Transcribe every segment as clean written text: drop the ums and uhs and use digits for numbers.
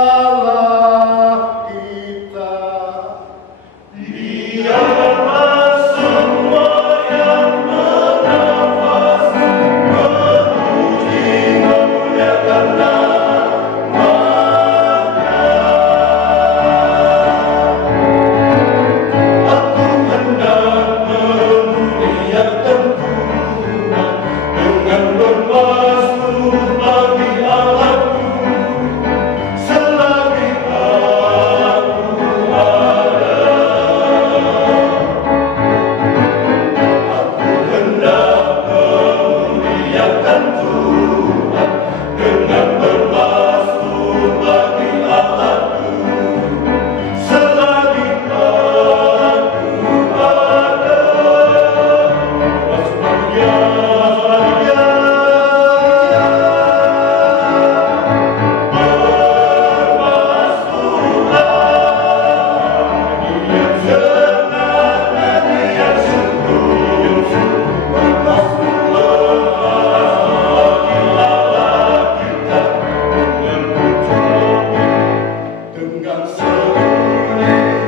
Allah kita. Biarlah semua yang bernafas memuji memuliakan nama-Nya. Aku hendak memuliakan Tuhan dengan bermasmur bagi Allahku selagi aku ada. Aku hendak memuliakan Tuhan dengan bermasmur bagi Allahku selagi aku ada. Masmurnya, dengan seruling,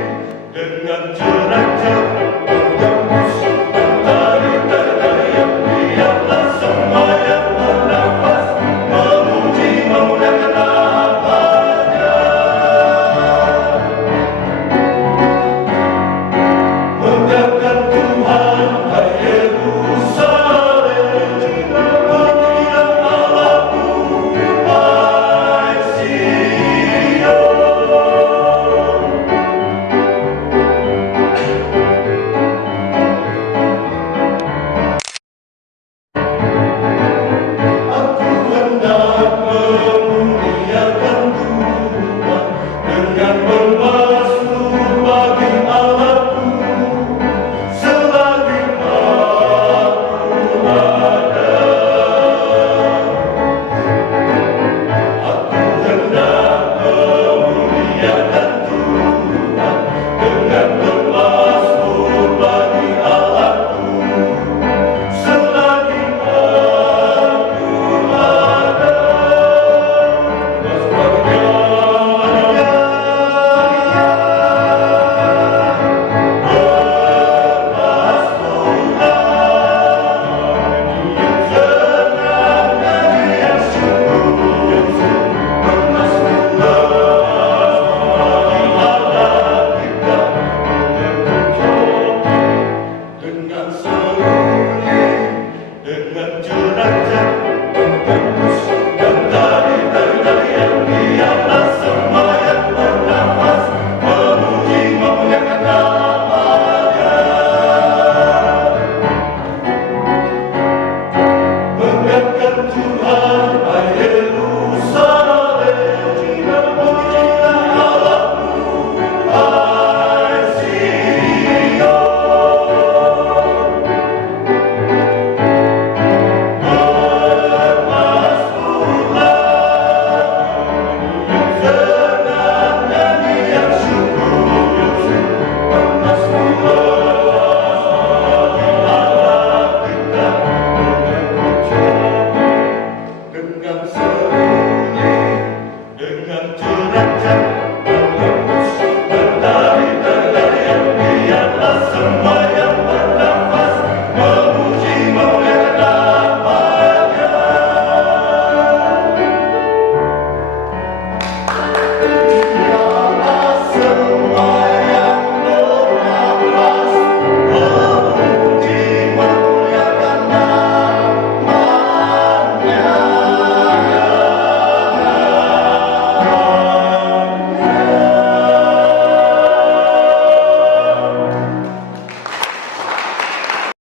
dengan jenajah, dengan musik dan tari-tari yang biarlah semua yang bernafas memuji memuliakan nama-Nya. Muliakan Tuhan, hai Yerusalem, pujilah Allahmu, hai Sion. Aku hendak memuliakan Tuhan dengan bermasmur bagi Allahku selagi aku ada. Aku hendak memuliakan Tuhan dengan bermasmur bagi Allahku selagi aku ada. Dengan seruling, dengan jenajah, dengan musik dan tari-tari yang biarlah semua yang bernafas memuji memuliakan nama-Nya. Muliakan Tuhan, hai Yerusalem, pujilah Allahmu, hai Sion. Dengan seruling, dengan jenajah,